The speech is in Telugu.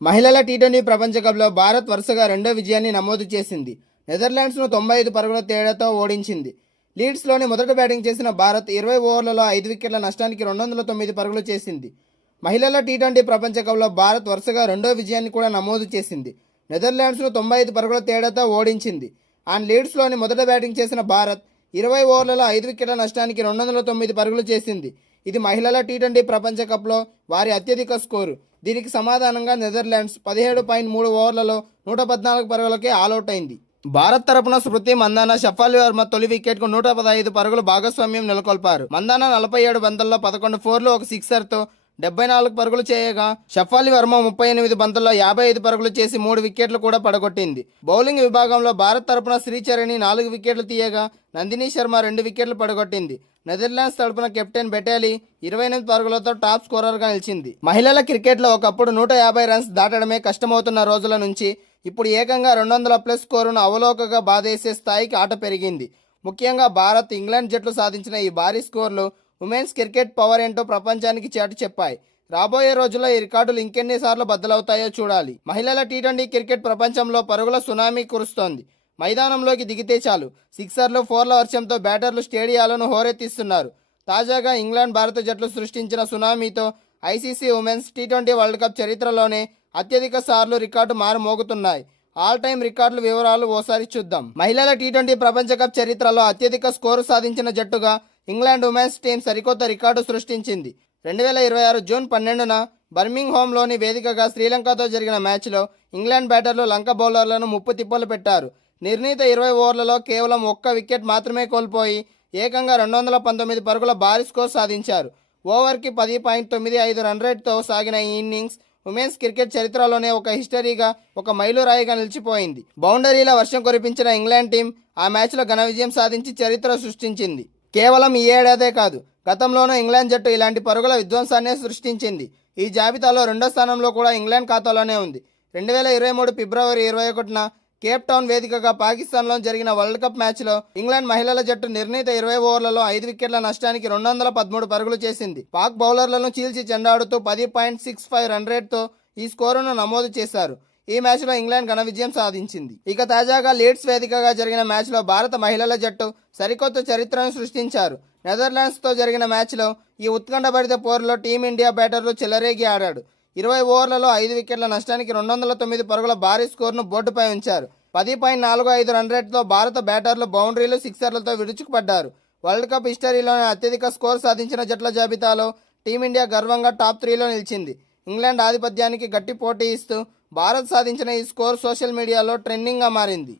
మహిళల టీ20 ప్రపంచ కప్లో భారత్ వరుసగా రెండో విజయాన్ని నమోదు చేసింది. నెదర్లాండ్స్ను 95 పరుగుల తేడాతో ఓడించింది. లీడ్స్లోని మొదట బ్యాటింగ్ చేసిన భారత్ 20 ఓవర్లలో 5 వికెట్ల నష్టానికి 209 పరుగులు చేసింది. మహిళల టీ20 ప్రపంచ కప్లో భారత్ వరుసగా రెండో విజయాన్ని కూడా నమోదు చేసింది. నెదర్లాండ్స్ను 95 పరుగుల తేడాతో ఓడించింది. అండ్ లీడ్స్లోని మొదట బ్యాటింగ్ చేసిన భారత్ 20 ఓవర్లలో 5 వికెట్ల నష్టానికి 209 పరుగులు చేసింది. ఇది మహిళల టీ20 ప్రపంచ కప్లో వారి అత్యధిక స్కోరు. దీనికి సమాధానంగా నెదర్లాండ్స్ 17.3 ఓవర్లలో 114 పరుగులకే ఆలౌట్ అయింది. భారత్ తరపున స్మృతి మందాన, షఫాలి వర్మ తొలి వికెట్కు 115 పరుగులు భాగస్వామ్యం నెలకొల్పారు. మందాన 47 బంతుల్లో 11 ఫోర్లు, ఒక సిక్సర్తో 74 పరుగులు చేయగా, షఫాలి వర్మ 38 బంతుల్లో 55 పరుగులు చేసి 3 వికెట్లు కూడా పడగొట్టింది. బౌలింగ్ విభాగంలో భారత్ తరపున శ్రీచరణి 4 వికెట్లు తీయగా, నందిని శర్మ 2 వికెట్లు పడగొట్టింది. నెదర్లాండ్స్ తరపున కెప్టెన్ బెటాలి 28 పరుగులతో టాప్ స్కోరర్గా నిలిచింది. మహిళల క్రికెట్లో ఒకప్పుడు 150 రన్స్ దాటడమే కష్టమవుతున్న రోజుల నుంచి ఇప్పుడు ఏకంగా 200+ స్కోరును అవలోకగా బాధేసే స్థాయికి ఆట పెరిగింది. ముఖ్యంగా భారత్, ఇంగ్లాండ్ జట్లు సాధించిన ఈ భారీ స్కోర్లు ఉమెన్స్ క్రికెట్ పవర్ ఏంటో ప్రపంచానికి చాటి చెప్పాయి. రాబోయే రోజుల్లో ఈ రికార్డులు ఇంకెన్నిసార్లు బద్దలవుతాయో చూడాలి. మహిళల టీ20 క్రికెట్ ప్రపంచంలో పరుగుల సునామీ కురుస్తోంది. మైదానంలోకి దిగితే చాలు సిక్సర్లు, ఫోర్ల వర్షంతో బ్యాటర్లు స్టేడియాలను హోరెత్తిస్తున్నారు. తాజాగా ఇంగ్లాండ్, భారత జట్లు సృష్టించిన సునామీతో ఐసీసీ ఉమెన్స్ టీ20 వరల్డ్ కప్ చరిత్రలోనే అత్యధిక సార్లు రికార్డు మారుమోగుతున్నాయి. ఆల్ టైమ్ రికార్డుల వివరాలు ఓసారి చూద్దాం. మహిళల టీ20 ప్రపంచ కప్ చరిత్రలో అత్యధిక స్కోరు సాధించిన జట్టుగా ఇంగ్లాండ్ ఉమెన్స్ టీం సరికొత్త రికార్డు సృష్టించింది. 2026 జూన్ 12న బర్మింగ్హామ్లోని వేదికగా శ్రీలంకతో జరిగిన మ్యాచ్లో ఇంగ్లాండ్ బ్యాటర్లు లంక బౌలర్లను ముప్పు తిప్పలు పెట్టారు. నిర్ణీత 20 ఓవర్లలో కేవలం ఒక్క వికెట్ మాత్రమే కోల్పోయి ఏకంగా 219 పరుగుల భారీ స్కోర్ సాధించారు. ఓవర్కి 10.95 రన్ రేట్తో సాగిన ఈ ఇన్నింగ్స్ ఉమెన్స్ క్రికెట్ చరిత్రలోనే ఒక హిస్టరీగా, ఒక మైలురాయిగా నిలిచిపోయింది. బౌండరీల వర్షం కురిపించిన ఇంగ్లాండ్ టీం ఆ మ్యాచ్లో ఘన విజయం సాధించి చరిత్ర సృష్టించింది. కేవలం ఈ ఏడాదే కాదు, గతంలోనూ ఇంగ్లాండ్ జట్టు ఇలాంటి పరుగుల విధ్వంసాన్నే సృష్టించింది. ఈ జాబితాలో రెండో స్థానంలో కూడా ఇంగ్లాండ్ ఖాతాలోనే ఉంది. 2023 ఫిబ్రవరి 21న కేప్ టౌన్ వేదికగా పాకిస్తాన్లో జరిగిన వరల్డ్ కప్ మ్యాచ్లో ఇంగ్లాండ్ మహిళల జట్టు నిర్ణీత 20 ఓవర్లలో 5 వికెట్ల నష్టానికి 213 పరుగులు చేసింది. పాక్ బౌలర్లను చీల్చి చెండాడుతూ 10.65 రన్ రేట్తో ఈ స్కోరును నమోదు చేశారు. ఈ మ్యాచ్లో ఇంగ్లాండ్ ఘన విజయం సాధించింది. ఇక తాజాగా లీడ్స్ వేదికగా జరిగిన మ్యాచ్లో భారత మహిళల జట్టు సరికొత్త చరిత్రను సృష్టించారు. నెదర్లాండ్స్తో జరిగిన మ్యాచ్లో ఈ ఉత్కంఠభరిత పోరులో టీమిండియా బ్యాటర్లు చెలరేగి ఆడాడు. 20 ఓవర్లలో 5 వికెట్ల నష్టానికి 209 పరుగుల భారీ స్కోర్ను బోర్డుపై ఉంచారు. 10.45 రన్ రేట్తో భారత బ్యాటర్లు బౌండరీలు, సిక్సర్లతో విరుచుకుపడ్డారు. వరల్డ్ కప్ హిస్టరీలోనే అత్యధిక స్కోర్ సాధించిన జట్ల జాబితాలో టీమిండియా గర్వంగా టాప్ 3లో నిలిచింది. ఇంగ్లాండ్ ఆధిపత్యానికి గట్టి పోటీ ఇస్తూ భారత్ సాధించిన ఈ స్కోర్ సోషల్ మీడియాలో ట్రెండింగ్గా మారింది.